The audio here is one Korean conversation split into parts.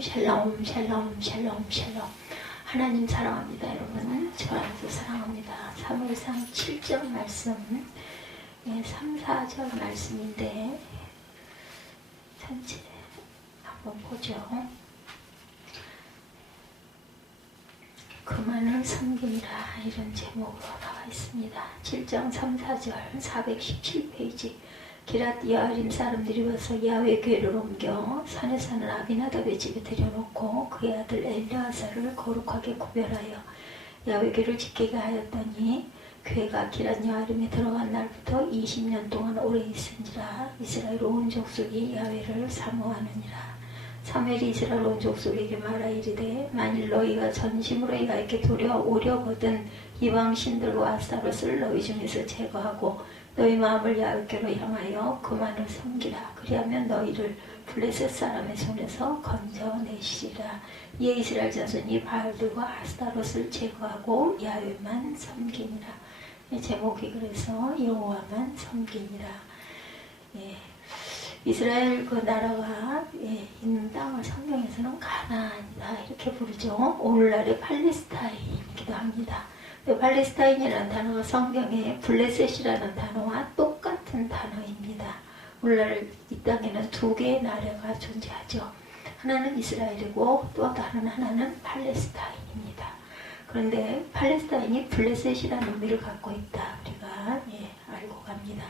샬롬 샬롬 샬롬 샬롬 샬롬. 하나님 사랑합니다. 여러분 저 안에서 사랑합니다. 사무엘상 7절 말씀 3, 4절 말씀인데 전체 한번 보죠. 그만을 섬기라 이런 제목으로 나와 있습니다. 7장 3, 4절 417페이지. 기랏 여아림 사람들이 와서 야훼 궤를 옮겨 산에 사는 아비나답의 집에 들여놓고 그의 아들 엘르아사를 거룩하게 구별하여 야훼 궤를 지키게 하였더니 궤가 기랏 여아림에 들어간 날부터 20년 동안 오래 있은지라. 이스라엘 온 족속이 야훼를 사모하느니라. 사무엘이 이스라엘 온 족속에게 말하 이르되 만일 너희가 전심으로 야훼께 돌아오려거든 이방 신들과 아스타롯을 너희 중에서 제거하고 너희 마음을 야훼께로 향하여 그만을 섬기라. 그리하면 너희를 블레셋 사람의 손에서 건져내시리라. 이에 이스라엘 자손이 바알들과 아스타롯을 제거하고 야훼만 섬기니라. 제목이 그래서 여호와만 섬기니라. 이스라엘 그 나라가 있는 땅을 성경에서는 가나안이다 이렇게 부르죠. 오늘날의 팔레스타인이기도 합니다. 팔레스타인이라는 단어가 성경에 블레셋이라는 단어와 똑같은 단어입니다. 오늘날 이 땅에는 두 개의 나라가 존재하죠. 하나는 이스라엘이고 또 다른 하나는 팔레스타인입니다. 그런데 팔레스타인이 블레셋이라는 의미를 갖고 있다 우리가 알고 갑니다.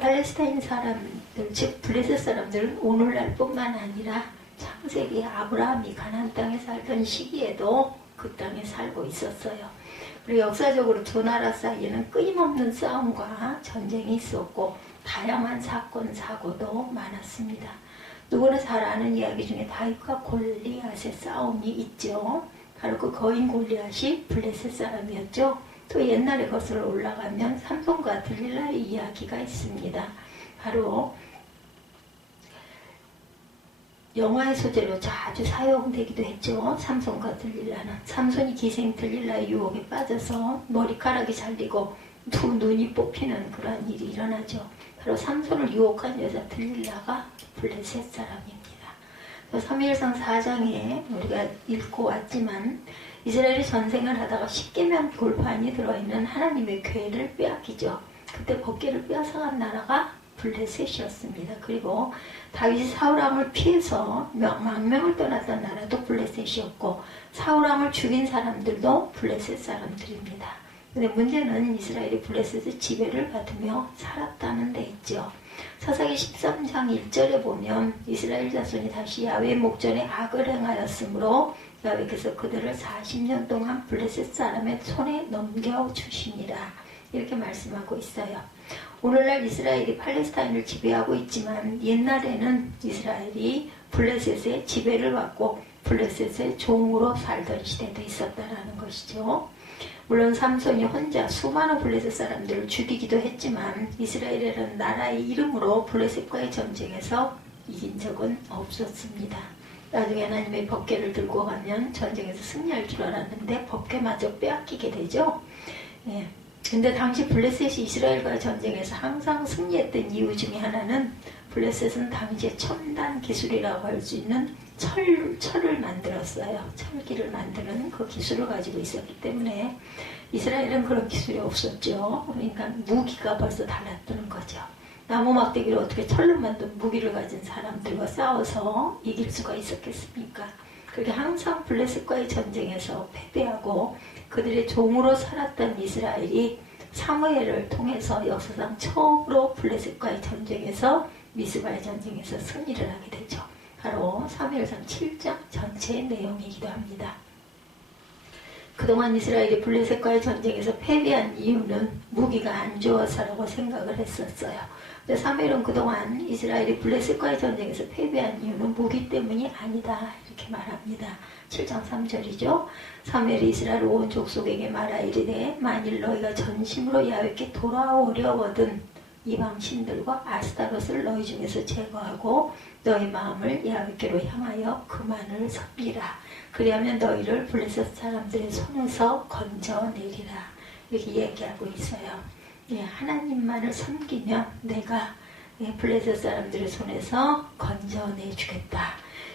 팔레스타인 사람들, 즉 블레셋 사람들은 오늘날 뿐만 아니라 창세기 아브라함이 가나안 땅에 살던 시기에도 그 땅에 살고 있었어요. 그리고 역사적으로 두 나라 사이에는 끊임없는 싸움과 전쟁이 있었고 다양한 사건, 사고도 많았습니다. 누구나 잘 아는 이야기 중에 다윗과 골리앗의 싸움이 있죠. 바로 그 거인 골리앗이 블레셋 사람이었죠. 또 옛날에 거슬러 올라가면 삼손과 들릴라의 이야기가 있습니다. 바로 영화의 소재로 자주 사용되기도 했죠. 삼손과 들릴라는. 삼손이 기생 들릴라의 유혹에 빠져서 머리카락이 잘리고 두 눈이 뽑히는 그런 일이 일어나죠. 바로 삼손을 유혹한 여자 들릴라가 블레셋 사람입니다. 사무엘상 4장에 우리가 읽고 왔지만 이스라엘이 전쟁을 하다가 십계명 돌판이 들어있는 하나님의 궤를 빼앗기죠. 그때 법궤를 빼앗아간 나라가 블레셋이었습니다. 그리고 다윗이 사울왕을 피해서 망명을 떠났던 나라도 블레셋이었고 사울왕을 죽인 사람들도 블레셋 사람들입니다. 근데 문제는 이스라엘이 블레셋의 지배를 받으며 살았다는 데 있죠. 사사기 13장 1절에 보면 이스라엘 자손이 다시 야훼 목전에 악을 행하였으므로 야훼께서 그들을 40년 동안 블레셋 사람의 손에 넘겨주시니라 이렇게 말씀하고 있어요. 오늘날 이스라엘이 팔레스타인을 지배하고 있지만 옛날에는 이스라엘이 블레셋의 지배를 받고 블레셋의 종으로 살던 시대도 있었다는 것이죠. 물론 삼손이 혼자 수많은 블레셋 사람들을 죽이기도 했지만 이스라엘이라는 나라의 이름으로 블레셋과의 전쟁에서 이긴 적은 없었습니다. 나중에 하나님의 법궤를 들고 가면 전쟁에서 승리할 줄 알았는데 법궤마저 빼앗기게 되죠. 근데 당시 블레셋이 이스라엘과의 전쟁에서 항상 승리했던 이유 중에 하나는 블레셋은 당시에 첨단 기술이라고 할 수 있는 철을 만들었어요. 철기를 만드는 그 기술을 가지고 있었기 때문에 이스라엘은 그런 기술이 없었죠. 그러니까 무기가 벌써 달랐다는 거죠. 나무 막대기를 어떻게 철로 만든 무기를 가진 사람들과 싸워서 이길 수가 있었겠습니까? 그렇게 항상 블레셋과의 전쟁에서 패배하고 그들의 종으로 살았던 이스라엘이 사무엘을 통해서 역사상 처음으로 블레셋과의 전쟁에서 미스바의 전쟁에서 승리를 하게 되죠. 바로 사무엘상 7장 전체의 내용이기도 합니다. 그동안 이스라엘이 블레셋과의 전쟁에서 패배한 이유는 무기가 안 좋아서라고 생각을 했었어요. 근데 사무엘은 그동안 이스라엘이 블레셋과의 전쟁에서 패배한 이유는 무기 때문이 아니다 이렇게 말합니다. 7장 3절이죠. 사무엘이 이스라엘 온 족속에게 말하 이르되 만일 너희가 전심으로 야훼께 돌아오려거든 이방 신들과 아스타롯을 너희 중에서 제거하고 너희 마음을 야훼께로 향하여 그만을 섬기라. 그리하면 너희를 블레셋 사람들의 손에서 건져내리라. 이렇게 얘기하고 있어요. 하나님만을 섬기면 내가 블레셋 사람들의 손에서 건져내주겠다.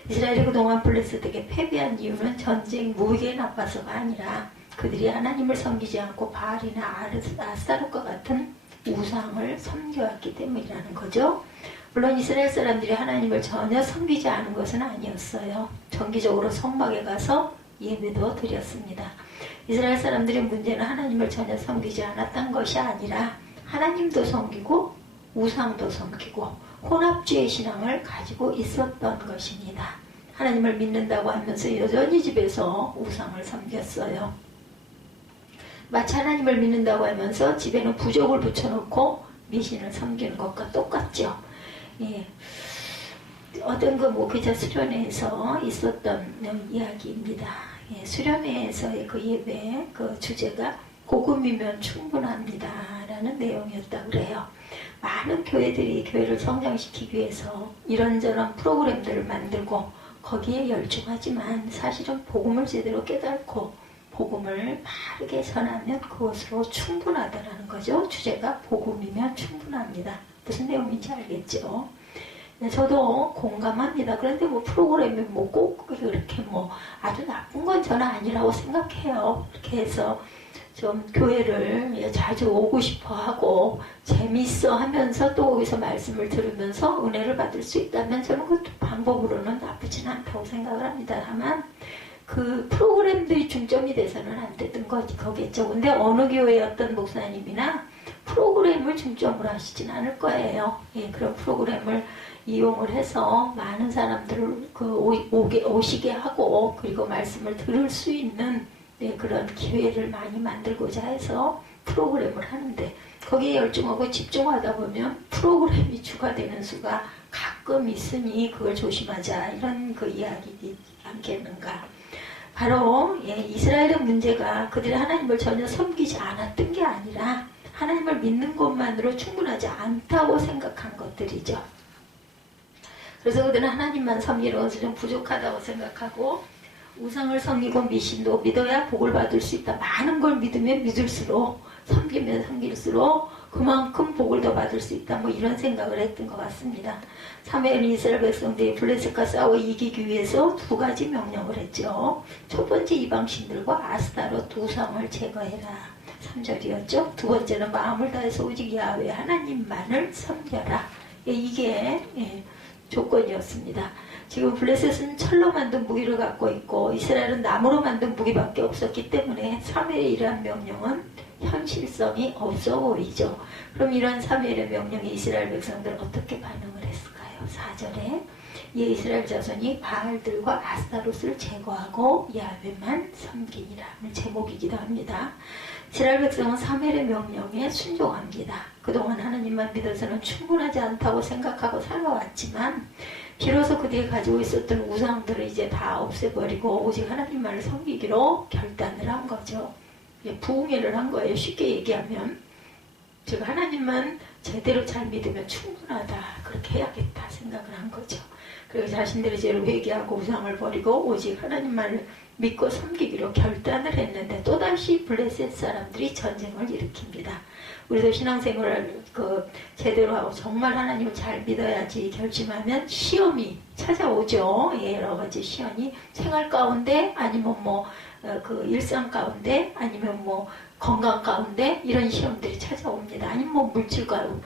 이스라엘이 그동안 블레셋에게 패배한 이유는 전쟁 무기에 나빠서가 아니라 그들이 하나님을 섬기지 않고 바알이나 아스타롯과 같은 우상을 섬겨왔기 때문이라는 거죠. 물론 이스라엘 사람들이 하나님을 전혀 섬기지 않은 것은 아니었어요. 정기적으로 성막에 가서 예배도 드렸습니다. 이스라엘 사람들의 문제는 하나님을 전혀 섬기지 않았던 것이 아니라 하나님도 섬기고 우상도 섬기고 혼합주의 신앙을 가지고 있었던 것입니다. 하나님을 믿는다고 하면서 여전히 집에서 우상을 섬겼어요. 마치 하나님을 믿는다고 하면서 집에는 부족을 붙여놓고 미신을 섬기는 것과 똑같죠. 예. 어떤 그 목회자 수련회에서 있었던 이야기입니다. 예, 수련회에서의 그 예배 그 주제가 복음이면 충분합니다 라는 내용이었다고 그래요. 많은 교회들이 교회를 성장시키기 위해서 이런저런 프로그램들을 만들고 거기에 열중하지만 사실은 복음을 제대로 깨닫고 복음을 바르게 전하면 그것으로 충분하다라는 거죠. 주제가 복음이면 충분합니다. 무슨 내용인지 알겠죠? 저도 공감합니다. 그런데 뭐 프로그램이 뭐 꼭 그렇게 뭐 아주 나쁜 건 저는 아니라고 생각해요. 이렇게 해서 좀 교회를 자주 오고 싶어 하고 재밌어 하면서 또 거기서 말씀을 들으면서 은혜를 받을 수 있다면 저는 그것도 방법으로는 나쁘진 않다고 생각을 합니다. 다만 그 프로그램들이 중점이 돼서는 안 되는 거겠죠. 근데 어느 교회의 어떤 목사님이나 프로그램을 중점으로 하시진 않을 거예요. 예, 그런 프로그램을 이용을 해서 많은 사람들을 오시게 하고 그리고 말씀을 들을 수 있는 그런 기회를 많이 만들고자 해서 프로그램을 하는데 거기에 열중하고 집중하다 보면 프로그램이 추가되는 수가 가끔 있으니 그걸 조심하자 이런 그 이야기지 않겠는가. 바로 이스라엘의 문제가 그들이 하나님을 전혀 섬기지 않았던 게 아니라 하나님을 믿는 것만으로 충분하지 않다고 생각한 것들이죠. 그래서 그들은 하나님만 섬기는 것은 좀 부족하다고 생각하고 우상을 섬기고 미신도 믿어야 복을 받을 수 있다. 많은 걸 믿으면 믿을수록 섬기면 섬길수록 그만큼 복을 더 받을 수 있다. 뭐 이런 생각을 했던 것 같습니다. 사무엘은 이스라엘 백성들이 블레셋과 싸워 이기기 위해서 두 가지 명령을 했죠. 첫 번째 이방신들과 아스타롯 우상을 제거해라. 3절이었죠. 두 번째는 마음을 다해서 오직 야훼 하나님만을 섬겨라. 이게 조건이었습니다. 지금 블레셋은 철로 만든 무기를 갖고 있고 이스라엘은 나무로 만든 무기밖에 없었기 때문에 사무엘의 이러한 명령은 현실성이 없어 보이죠. 그럼 이러한 사무엘의 명령에 이스라엘 백성들은 어떻게 반응을 했을까요? 4절에 이에 이스라엘 자손이 바알들과 아스타롯을 제거하고 야훼만 섬기니라 하는 제목이기도 합니다. 이스라엘 백성은 사무엘의 명령에 순종합니다. 그동안 하나님만 믿어서는 충분하지 않다고 생각하고 살아왔지만 비로소 그들이 가지고 있었던 우상들을 이제 다 없애버리고 오직 하나님만을 섬기기로 결단을 한 거죠. 부흥회를 한 거예요. 쉽게 얘기하면 즉 하나님만 제대로 잘 믿으면 충분하다. 그렇게 해야겠다 생각을 한 거죠. 그리고 자신들의 죄를 회개하고 우상을 버리고 오직 하나님만을 믿고 섬기기로 결단을 했는데 또다시 블레셋 사람들이 전쟁을 일으킵니다. 우리도 신앙생활을 제대로 하고 정말 하나님을 잘 믿어야지 결심하면 시험이 찾아오죠. 여러 가지 시험이 생활 가운데 아니면 일상 가운데 아니면 건강 가운데 이런 시험들이 찾아옵니다. 아니면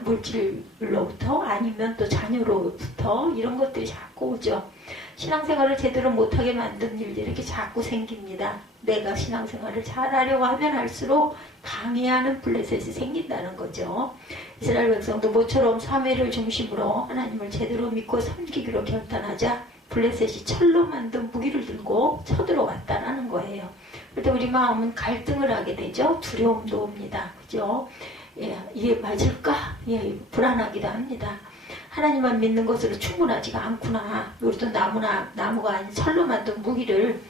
물질로부터 아니면 또 자녀로부터 이런 것들이 자꾸 오죠. 신앙생활을 제대로 못하게 만든 일들이 이렇게 자꾸 생깁니다. 내가 신앙생활을 잘하려고 하면 할수록 방해하는 블레셋이 생긴다는 거죠. 이스라엘 백성도 모처럼 사무엘을 중심으로 하나님을 제대로 믿고 섬기기로 결단하자 블레셋이 철로 만든 무기를 들고 쳐들어왔다라는 거예요. 그때 우리 마음은 갈등을 하게 되죠. 두려움도 옵니다. 그죠? 이게 맞을까? 불안하기도 합니다. 하나님만 믿는 것으로 충분하지가 않구나. 우리도 나무가 아닌 철로 만든 무기를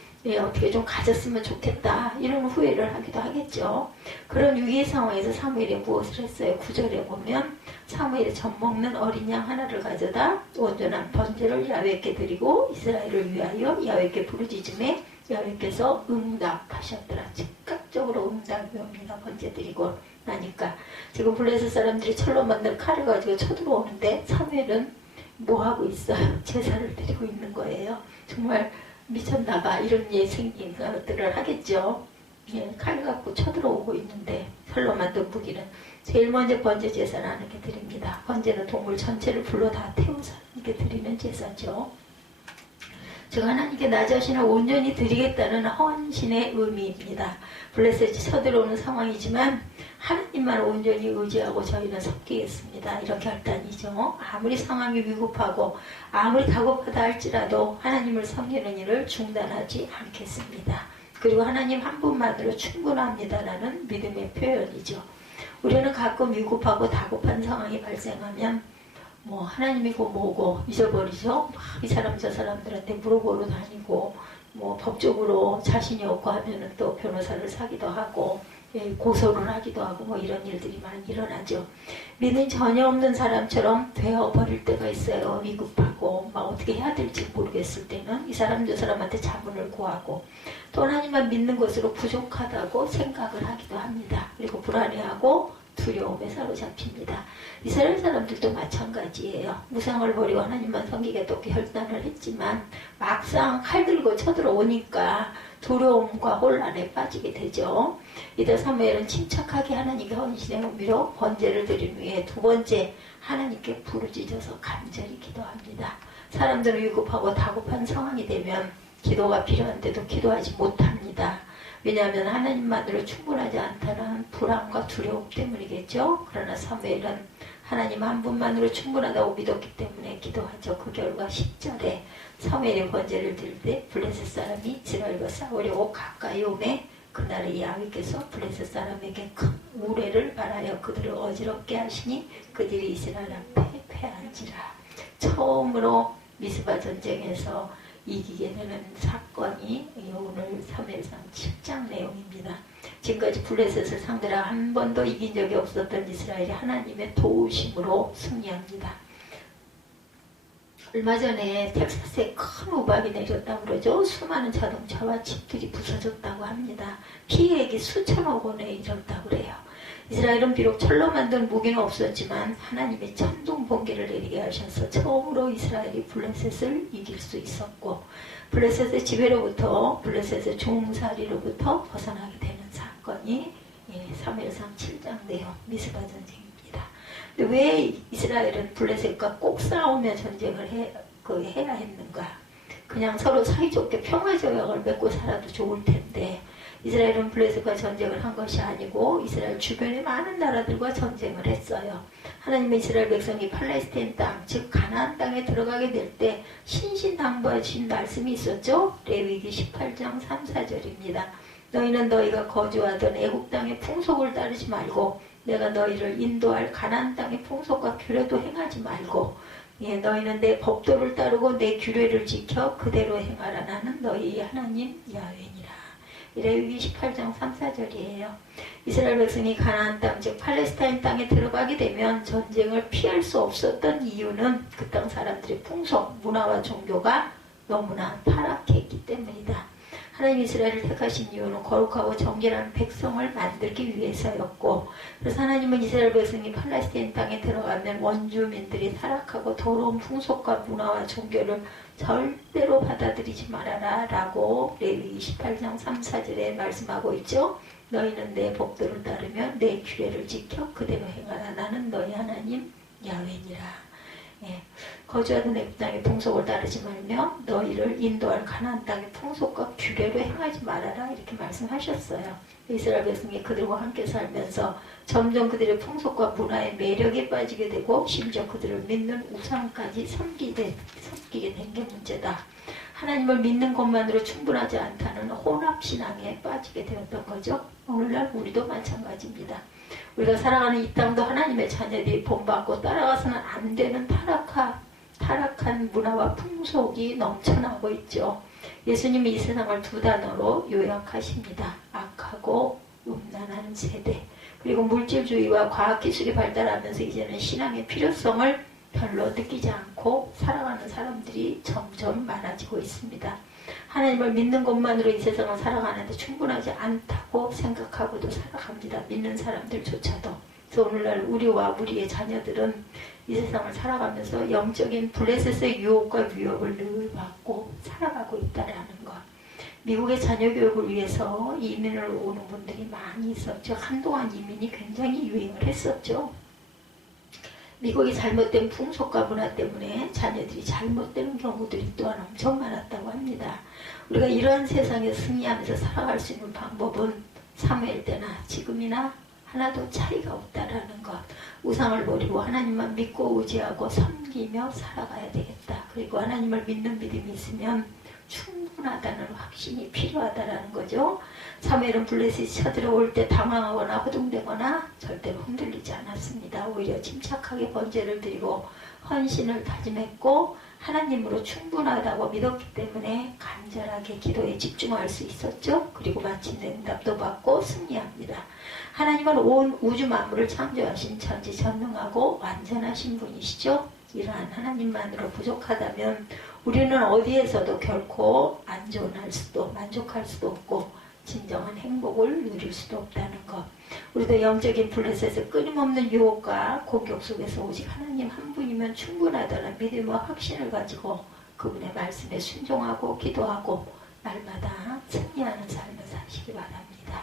어떻게 좀 가졌으면 좋겠다. 이런 후회를 하기도 하겠죠. 그런 위기의 상황에서 사무엘이 무엇을 했어요? 9절에 보면 사무엘이 젖먹는 어린 양 하나를 가져다 온전한 번제를 야훼께 드리고 이스라엘을 위하여 야훼께 부르짖음에 야훼께서 응답하셨더라. 즉각적으로 응답이 옵니다. 번제 드리고 나니까 지금 블레셋 사람들이 철로 만든 칼을 가지고 쳐들어오는데 사무엘은 뭐 하고 있어요? 제사를 드리고 있는 거예요. 정말 미쳤나봐 이런 생긴 것들을 하겠죠. 예, 칼 갖고 쳐들어오고 있는데 설로 만든 무기는 제일 먼저 번제 제사를 하나님께 드립니다. 번제는 동물 전체를 불러 다 태워서 하나님께 드리는 제사죠. 제가 하나님께 나 자신을 온전히 드리겠다는 헌신의 의미입니다. 블레셋이 쳐들어오는 상황이지만 하나님만 온전히 의지하고 저희는 섬기겠습니다. 이런 결단이죠. 아무리 상황이 위급하고 아무리 다급하다 할지라도 하나님을 섬기는 일을 중단하지 않겠습니다. 그리고 하나님 한 분만으로 충분합니다라는 믿음의 표현이죠. 우리는 가끔 위급하고 다급한 상황이 발생하면 뭐 하나님이고 뭐고 잊어버리죠. 이 사람 저 사람들한테 물어보러 다니고 뭐 법적으로 자신이 없고 하면은 또 변호사를 사기도 하고 고소를 하기도 하고 뭐 이런 일들이 많이 일어나죠. 믿음이 전혀 없는 사람처럼 되어버릴 때가 있어요. 위급하고 막 어떻게 해야 될지 모르겠을 때는 이 사람 저 사람한테 자문을 구하고 또 하나님만 믿는 것으로 부족하다고 생각을 하기도 합니다. 그리고 불안해하고 두려움에 사로잡힙니다. 이스라엘 사람들도 마찬가지예요. 무상을 버리고 하나님만 섬기겠다고 결단을 했지만 막상 칼 들고 쳐들어오니까 두려움과 혼란에 빠지게 되죠. 이때 사무엘은 침착하게 하나님께 헌신의 의미로 번제를 드린 후에 두 번째 하나님께 부르짖어서 간절히 기도합니다. 사람들은 위급하고 다급한 상황이 되면 기도가 필요한데도 기도하지 못합니다. 왜냐하면 하나님만으로 충분하지 않다는 불안과 두려움 때문이겠죠. 그러나 사무엘은 하나님 한 분만으로 충분하다고 믿었기 때문에 기도하죠. 그 결과 10절에 사무엘의 번제를 드릴 때 블레셋 사람이 이스라엘과 싸우려고 가까이 오매 그날에 야훼께서 블레셋 사람에게 큰 우레를 발하여 그들을 어지럽게 하시니 그들이 이스라엘 앞에 패한지라. 처음으로 미스바 전쟁에서 이기게 되는 사건이 오늘 사무엘상 7장 내용입니다. 지금까지 블레셋을 상대로 한 번도 이긴 적이 없었던 이스라엘이 하나님의 도우심으로 승리합니다. 얼마 전에 텍사스에 큰 우박이 내렸다고 그러죠. 수많은 자동차와 집들이 부서졌다고 합니다. 피해액이 수천억 원에 이르렀다고 그래요. 이스라엘은 비록 철로 만든 무기는 없었지만 하나님의 천둥 번개를 내리게 하셔서 처음으로 이스라엘이 블레셋을 이길 수 있었고 블레셋의 지배로부터 블레셋의 종살이로부터 벗어나게 되는 사건이 사무엘상 7장 내용 미스바 전쟁입니다. 근데 왜 이스라엘은 블레셋과 꼭 싸우며 전쟁을 해야 했는가? 그냥 서로 사이좋게 평화조약을 맺고 살아도 좋을 텐데 이스라엘은 블레셋과 전쟁을 한 것이 아니고 이스라엘 주변의 많은 나라들과 전쟁을 했어요. 하나님의 이스라엘 백성이 팔레스타인 땅, 즉 가나안 땅에 들어가게 될 때 신신당부하신 말씀이 있었죠. 레위기 18장 3, 4절입니다. 너희는 너희가 거주하던 애국 땅의 풍속을 따르지 말고 내가 너희를 인도할 가나안 땅의 풍속과 규례도 행하지 말고 너희는 내 법도를 따르고 내 규례를 지켜 그대로 행하라. 나는 너희 하나님 야훼니라. 레위기 18장 3, 4절이에요. 이스라엘 백성이 가나안 땅, 즉 팔레스타인 땅에 들어가게 되면 전쟁을 피할 수 없었던 이유는 그 땅 사람들의 풍속, 문화와 종교가 너무나 타락했기 때문이다. 하나님 이스라엘을 택하신 이유는 거룩하고 정결한 백성을 만들기 위해서였고 그래서 하나님은 이스라엘 백성이 팔레스타인 땅에 들어가면 원주민들이 타락하고 더러운 풍속과 문화와 종교를 절대로 받아들이지 말아라 라고 레위기 18장 3, 4절에 말씀하고 있죠. 너희는 내 법도를 따르며 내 규례를 지켜 그대로 행하라. 나는 너희 하나님 야훼니라. 거주하던 애굽 땅의 풍속을 따르지 말며 너희를 인도할 가나안 땅의 풍속과 규례로 행하지 말아라 이렇게 말씀하셨어요. 이스라엘 백성이 그들과 함께 살면서 점점 그들의 풍속과 문화의 매력에 빠지게 되고 심지어 그들을 믿는 우상까지 섬기게 된 게 문제다. 하나님을 믿는 것만으로 충분하지 않다는 혼합신앙에 빠지게 되었던 거죠. 오늘날 우리도 마찬가지입니다. 우리가 살아가는 이 땅도 하나님의 자녀들이 본받고 따라가서는 안 되는 타락한 문화와 풍속이 넘쳐나고 있죠. 예수님이 이 세상을 두 단어로 요약하십니다. 악하고 음란한 세대. 그리고 물질주의와 과학기술이 발달하면서 이제는 신앙의 필요성을 별로 느끼지 않고 살아가는 사람들이 점점 많아지고 있습니다. 하나님을 믿는 것만으로 이 세상을 살아가는데 충분하지 않다고 생각하고도 살아갑니다. 믿는 사람들조차도. 그래서 오늘날 우리와 우리의 자녀들은 이 세상을 살아가면서 영적인 블레셋의 유혹과 위협을 늘 받고 살아가고 있다는 것. 미국의 자녀 교육을 위해서 이민을 오는 분들이 많이 있었죠. 한동안 이민이 굉장히 유행을 했었죠. 미국의 잘못된 풍속과 문화 때문에 자녀들이 잘못되는 경우들이 또한 엄청 많았다고 합니다. 우리가 이러한 세상에 승리하면서 살아갈 수 있는 방법은 사무엘 때나 지금이나 하나도 차이가 없다라는 것. 우상을 버리고 하나님만 믿고 의지하고 섬기며 살아가야 되겠다. 그리고 하나님을 믿는 믿음이 있으면 충분하다는 확신이 필요하다라는 거죠. 사무엘은 블레셋이 쳐들어올 때 당황하거나 허둥대거나 절대로 흔들리지 않았습니다. 오히려 침착하게 번제를 드리고 헌신을 다짐했고 하나님으로 충분하다고 믿었기 때문에 간절하게 기도에 집중할 수 있었죠. 그리고 마침내 응답도 받고 승리합니다. 하나님은 온 우주 만물을 창조하신 전지전능하고 완전하신 분이시죠. 이러한 하나님만으로 부족하다면 우리는 어디에서도 결코 안전할 수도 만족할 수도 없고 진정한 행복을 누릴 수도 없다는 것. 우리도 영적인 블레셋의 끊임없는 유혹과 공격 속에서 오직 하나님 한 분이면 충분하다는 믿음과 확신을 가지고 그분의 말씀에 순종하고 기도하고 날마다 승리하는 삶을 사시기 바랍니다.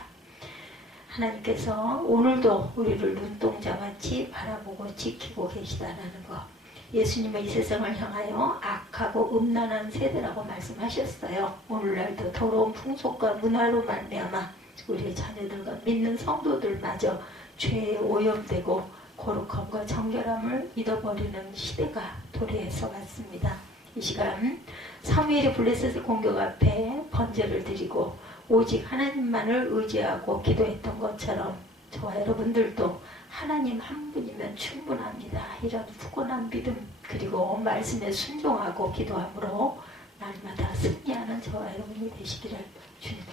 하나님께서 오늘도 우리를 눈동자같이 바라보고 지키고 계시다는 것. 예수님은 이 세상을 향하여 악하고 음란한 세대라고 말씀하셨어요. 오늘날도 더러운 풍속과 문화로 말미암아 우리의 자녀들과 믿는 성도들마저 죄에 오염되고 거룩함과 정결함을 잃어버리는 시대가 도래해서 왔습니다. 이 시간 사무엘이 블레셋의 공격 앞에 번제를 드리고 오직 하나님만을 의지하고 기도했던 것처럼 저와 여러분들도 하나님 한 분이면 충분합니다. 이런 굳건한 믿음 그리고 말씀에 순종하고 기도함으로 날마다 승리하는 저와 여러분이 되시기를 주님